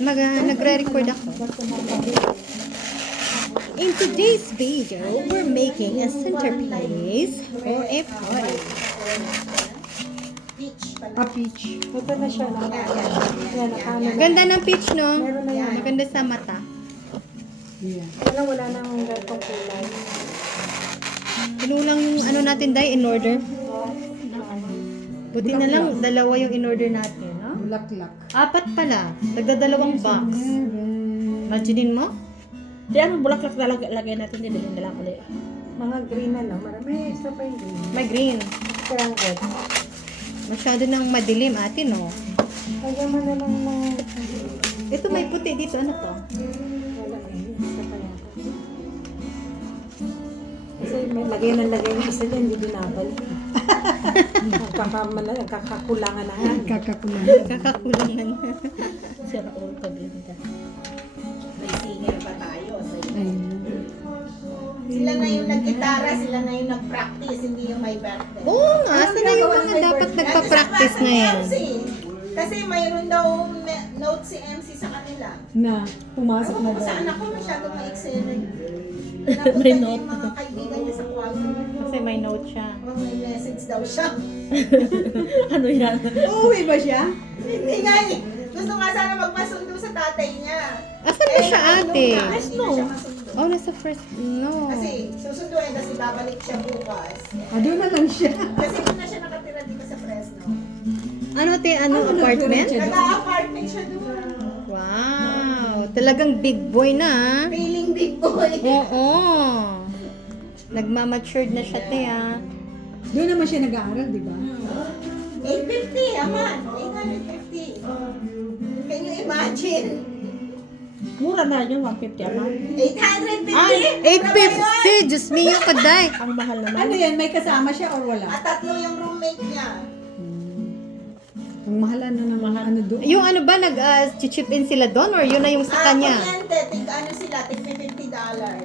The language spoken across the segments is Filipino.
Nagre-record ako. In today's video, we're making a centerpiece for a party. Peach. Ito na siya. Yan, Ganda ng peach, no? Maganda sa mata. wala nang gantong kulay. Kinulang yung ano natin, Day, in order. Buti na lang, dalawa yung in order natin, no? Bulaklak. 4 pala. Nagdadalawang box. Imaginin mo? Di ano, bulaklak na lagay natin, didilhin na lang ulit. Mga green na lang. Marami. Isa pa yung green. May green. Parang red. Masyado nang madilim, ate, no? Kaya man na lang na... Ito may puti dito. Ano to? Wala eh. Isa pa yan. Kasi may lagay yung isa dyan, hindi binabalik. Kakakulangan na nga. Kakakulangan. Sira all paglinda. May singer pa tayo. Sila na yung nag-gitara, sila na yung nag-practice, hindi yung may birthday. Oo nga, sila yung mga dapat nagpa-practice na yan. Kasi mayroon daw note si MC sa kanila. Na, pumasok na Sa daw. anak ko masyadong ma-excellent. May Napunta niya note. yung mga kaibigan niya sa kwarto. Kasi may note siya. May message daw siya. Ano yan? Uuwi ba siya? Hindi nga eh. Gusto nga sana magpasundo sa tatay niya. Asan ba siya, ate? Hindi siya masundo. Oh, nasa first, no. Kasi susunduin kasi babalik siya bukas. Doon na lang siya. Kasi doon na siya nakatira dito sa Fresno. Ano, te? Ano, apartment? Nag-a-apartment siya doon. Wow, talagang big boy na, ah. Feeling big boy. Oo. Nagmamatured na siya, te, ah. Doon naman siya nag-aaral, di ba? 850, aman. 850. Can you imagine? Mura na yun, 150 naman. 850? Ay, 850! Diyos mio, kaday. Ang mahal naman. Ano yan? May kasama siya or wala? At 3 yung roommate niya. Ang mahal ng mga ano doon. Yung ano ba, nag-chip in sila doon or yun na yung sa kanya? Kuryente, ano sila, tig $50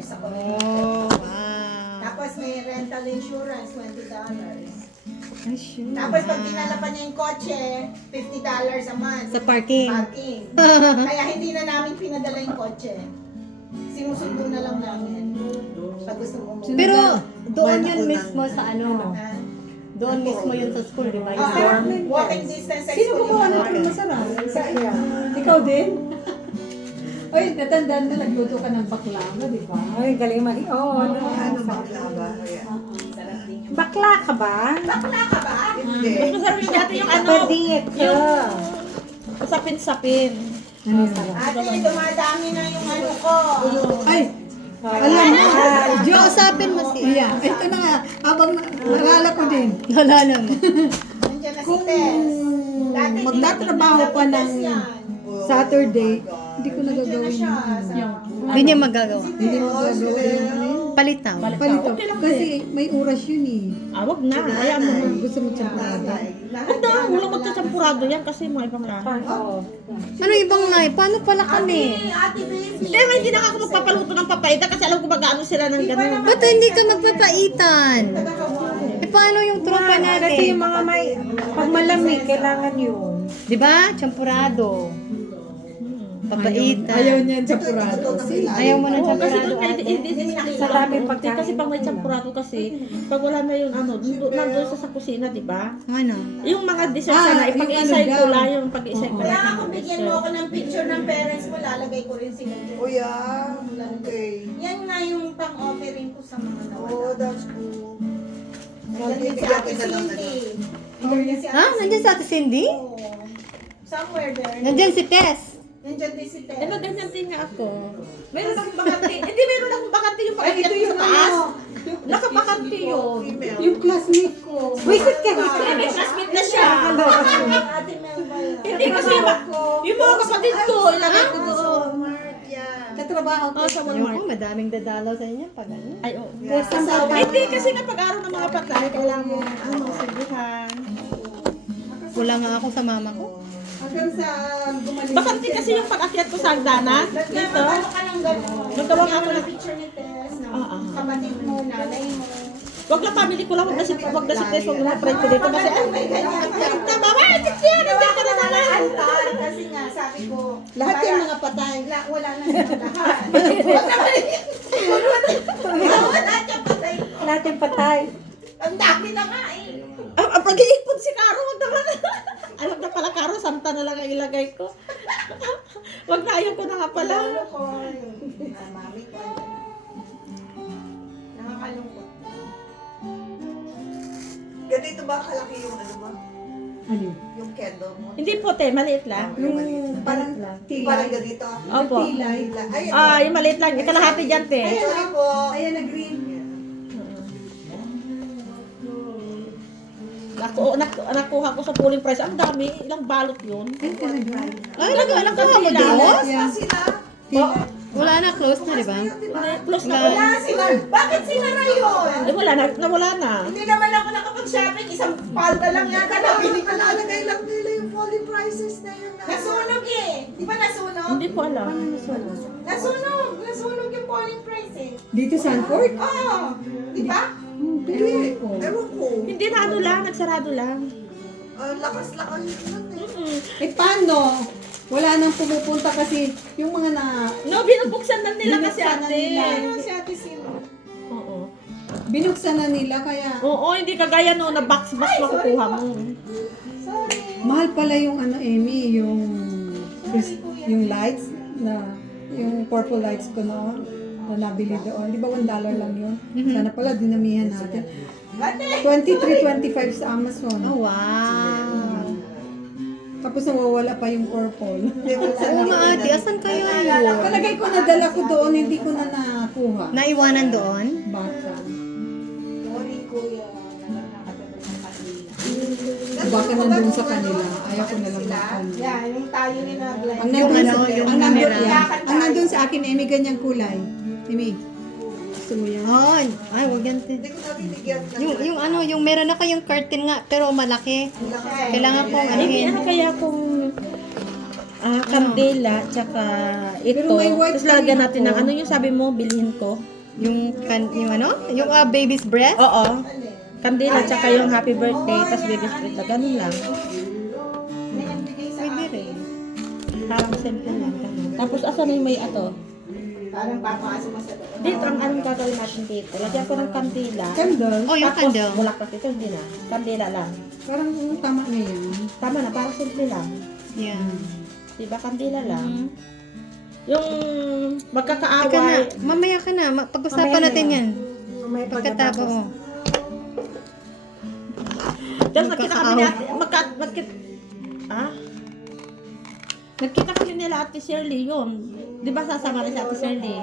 sa kuryente. Oh, wow. Tapos may rental insurance, $20. Ay, sure. Tapos pag dinala pa niya yung kotse, $50 a month. Sa parking. Parking. Kaya hindi na namin pinadala yung kotse. Sinusundo na lang namin. Pag gusto mo umuwi. Pero doon yun mismo sa ano, Ah, doon mismo yun sa school, di ba? Yung dorm. walking distance sa Sino school gumawa yung ng mga- cream masarap? Sa iya. Ikaw din? Oy, natandaan na nagluto ka ng baklava, di ba? Ay, galing Oo, ano baklava? Bakla ka ba? Bakla ka ba? Mas masarap yung dati yung ano, Pwede yung sapin-sapin. Ate, dumadami na yung ano ko. Ay, alam mo, Kausapin mo siya. ito na nga, habang naalala ko din. Nalala mo. Nandiyan na si Tess. Dati, magtatrabaho pa ng Tess yan. Saturday, hindi ko Nandiyan na nagagawin siya. yun. Hindi niya magagawa. Hindi mo gagawin yung ano yun. Palitaw. Palito. Okay lang Kasi may oras yun eh. Wag na. Ayaw mo. Gusto mo tsamparada. Huwag na. Walang magsasampurado yan kasi mga ibang lahat. Ano ibang nai? Paano pala kami? Ate baby. Kaya nga hindi na ako magpapaluto ng papaita kasi alam ko mag-ano sila ng gano'n. Ba't hindi ka magpapaitan? Eh, paano yung tropa natin? Kasi yung mga may, pag malamig, kailangan yun. Di ba? Champurado. Papaitan. Ayaw niyan sa purado. Ayaw mo ng Oo, kasi champurado, doon may ate. Sa dami pagkain. Kasi pag may champurado kasi, pag wala na yung ano, nandun sa kusina, di ba? Ano? Yung mga dessert Ah, sana, yung ipag-isay ano ko daw. lang yung pag-isay ko Kaya lang. ako bigyan mo ako ng picture ng parents mo, lalagay ko rin sila dyan. Oh yeah, okay. Yan nga yung pang-offering ko sa mga Oh, nawala. that's cool. Nandiyan din si Bigyan Ate kita ng Cindy. Nandiyan si Ate Ha? Nandiyan sa Ate Cindy? Oo. Somewhere there. Nandiyan si Tess. Nandiyan din si Ted. Eh, maganyan din nga ako. Meron akong bakante. Hindi, meron akong bakante yung pag-akyat ko sa taas. Nakabakante yun. Yung classmate ko. Visit ka dito. Kaya may classmate na siya. Ate Melba yan. Hindi kasi yung mga kapatid ko, ilagay ko doon. Smart yan. Katrabaho ko. Oh, sa Yung Walmart. ko, madaming dadalaw sa inyo pag ano. Ay, oo. Kasama. Hindi, kasi nga pag-araw ng mga patay, kailangan mo, ano, sabihan. Wala nga ako sa mama ko. Hanggang sa gumaling. Bakante kasi yung pag-akyat ko sa hagdanan. Dito. Ano ka lang gano'n? Naggawa Bigyan ako mo ng- ng picture ni Tess, ng Ah, ah. kapatid mo, nanay mo. Wag lang family ko lang, wag na si Tess, wag na friend ko dito kasi ay, na mama, siya, nandiyan ka na naman. Altar, kasi nga, sabi ko, Lahat yung mga patay. wala na sila lahat. Wala yung patay. Lahat yung patay. Ang dami na nga eh. Ang pag-iipon si Caro, wag naman. Ay, wag na pala Caro, Santa na lang ang ilagay ko. Wag na, ayaw ko na nga pala. Lolo ko, yung mami ko. Nakakalungkot. Ganito ba kalaki yung ano ba? Ano? Yung candle mo? Hindi po, te, maliit lang. Yung parang Parang tilay. ganito. Opo. Tilay. Ay, Ah, yung maliit lang. Ikalahati dyan, te. sorry po. Ayan na green. Nakuha ko sa pooling price. Ang dami. Ilang balot yun. Ay, talaga. Ay, nakuha mo doon? Basta sila. Wala na, close na, di ba? Plus na Wala sila. Bakit sinara yun? Eh, wala na. Nawala na. Hindi naman ako nakapag-shopping. Isang palda lang yata nabili ko na. Nakalagay lang nila yung falling prices na yun. Nasunog eh. Di ba nasunog? Hindi ko alam. Nasunog. Nasunog yung polling price eh. Dito Sanford? Oo. Di ba? Hindi. Ewan ko. Hindi na ano lang. Nagsarado lang. Lakas-lakas yun eh. Eh, paano? Wala nang pumupunta kasi yung mga na... No, binubuksan na nila kasi Binuksan na ate. nila. Ano si Ate Sino? Oo. Binuksan na nila kaya... Oo, hindi kagaya no na box-box makukuha mo. Sorry. Mahal pala yung ano, Amy, yung lights na... Yung purple lights ko noon na nabili doon. Di ba $1 lang yun? Sana pala dinamihan natin. Ate! 23.25 sa Amazon. Oh, wow. Tapos nawawala pa yung purple. Oo nga, ate. Asan kayo yun? Palagay ko nadala ko doon, hindi ko na nakuha. Naiwanan doon? Baka. Sorry kuya. Nakakatagal ng kanila. Baka nandun sa kanila. Ayaw ko na lang makon. Yan, yung tayo ni na Glenn. Ang nandun, Yung sa, ano, yung ang nandun, camera. ang nandun sa akin, Amy, ganyang kulay. Amy, gusto mo yan? Ay, ay, wag yan, te. Hindi ko na binigyan ng Yung ano, yung meron ako yung curtain nga, pero malaki. Kailangan kong ano Hindi, yun. ano kaya kung kandela, tsaka ito. Pero may white Tapos lagyan pa natin rin ng po. ano yung sabi mo, bilhin ko. Yung ano? Yung baby's breath? Oo. Kandela, tsaka yung happy birthday, tapos baby split na ganun lang. Pwede rin. Parang simple lang. Ganun. Tapos asan yung may ato? Parang papasok mo sa loob. Dito, ang anong gagawin natin dito? Lagyan ko ng kandila. Candle. Oh, yung Tapos, candle. bulaklak ito, hindi na. Kandila lang. Parang tama na yan. Tama na, parang simple lang. Yeah. Diba, kandila lang. Mhm. Yung Teka na, magkakaaway. mamaya ka na. Pag-usapan Mamaya natin na. yan. May Pagkatapos. Oh. Tapos nagkita kami ni ate, nagkita kami nila ate Shirley yun. Di ba sasama rin si ate Shirley?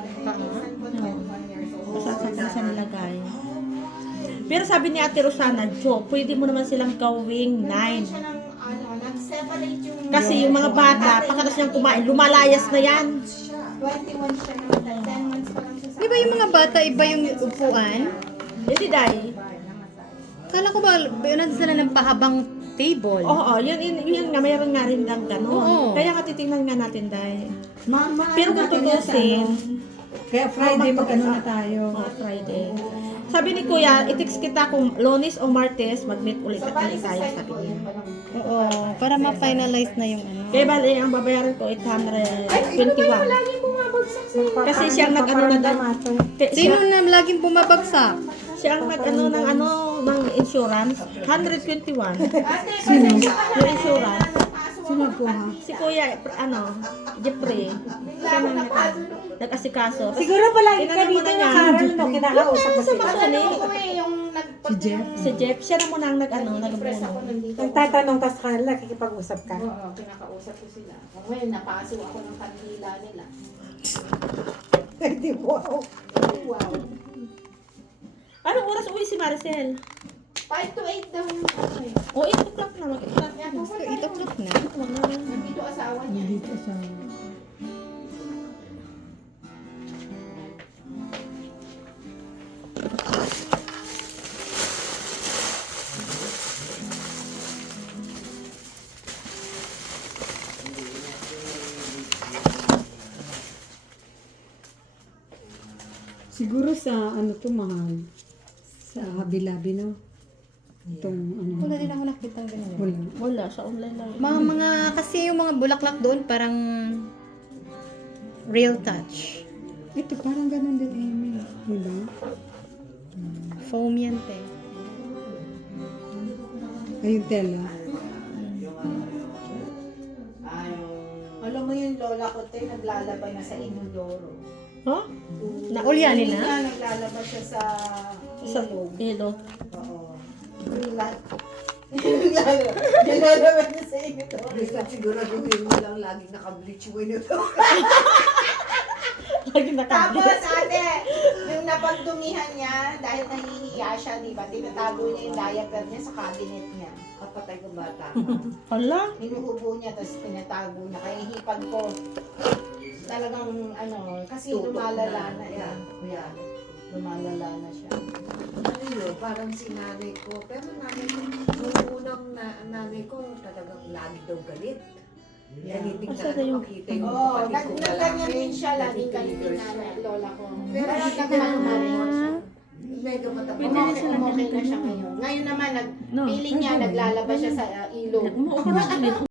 Sasama siya nilagay. Pero sabi ni ate Rosana, Jo, pwede mo naman silang gawing 9. Siya ng ano, nag-separate yung... Kasi yung mga bata, pagkatapos niyang kumain, lumalayas na yan. 21 siya ng 10 months pa lang siya sa... Di ba yung mga bata, iba yung upuan? Hindi dahil. Kala ko ba, nandun sila ng pahabang table? Oo, yun nga, mayroon nga rin lang gano'n. Oo. Kaya nga titingnan nga natin dahil. Mama, Pero kung tutusin, Kaya Friday, mag-ano na tayo. Friday. Sabi ni Kuya, i-text kita kung Lunes o Martes, mag-meet ulit So, at bali ulit sa tayo, side sabi ko niya. yan pa lang. Oo, para ma-finalize na yung ano. Kaya bali, ang babayaran ko 821. Lagi bumabagsak sa'yo. Kasi siyang nag-ano na daw. Sino na laging bumabagsak? Siyang nag-ano ng insurance, 121. Ate, pasensya ka na. Yung insurance. Sino po ha? Si Kuya, Jeffrey, siya na nag-asikaso. Tapos, Siguro pala ka tinanong dito muna niya, yung Karen, no? Kinakausap ko sa sila. Masoni, Ako eh, yung Si Jeff. si Jeff, siya na muna ang Press ako nag-ano. nandito. Nagtatanong ka sa kanila, kikipag-usap ka. Oo, kinakausap ko sila. Ngayon, napaso ako ng kandila nila. Hindi mo. Wow. Anong oras uwi si Maricel? 5 to 8 daw yung ano eh. O, 8 o'clock na. Mag-8 Kaya So, pupunta 8 o'clock na. Nandito asawa niya. Dito sa... Siguro sa ano to mahal. Sa Habi-Labi, no? Itong ano. Wala din ako nakita ng ganyan. Wala. Wala, sa online lang. Mga kasi yung mga bulaklak doon parang real touch. Ito, parang ganun din, Amy. Diba? Foam yan, te. Ay, yung tela. Alam mo yung lola ko, te, naglalaba na sa Inodoro. Ha? Naulyanin Hindi na? nga, naglalaba siya sa Sa ilog. ilo. Oo. Yung lahat. Naglalaba niya sa Inodoro. Basta siguraduhin mo lang laging naka-bleach mo yun. Lagi nakabili. Tapos ate, yung napagdumihan niya, dahil nahihiya siya, di ba? Tinatago niya yung diaper niya sa cabinet niya. Kapatay ko bata. Hala. Hinuhubo niya, tapos tinatago niya. Kaya hipag ko, talagang ano, kasi lumalala na yan. Yan. Lumalala na siya. Ano yun, parang si nanay ko. Pero nanay ko, nung unang nanay ko, talagang lagi daw galit. Yeah. Tinitingnan Asa na na yung- makita yung Oo, kapatid ko nagganyan din siya, laging galit din na lola ko. Pero nagkakaroon siya. Mega matapang. Okay na siya ngayon. Ngayon naman, feeling niya, naglalaba siya sa ilog. Umuupo na siya.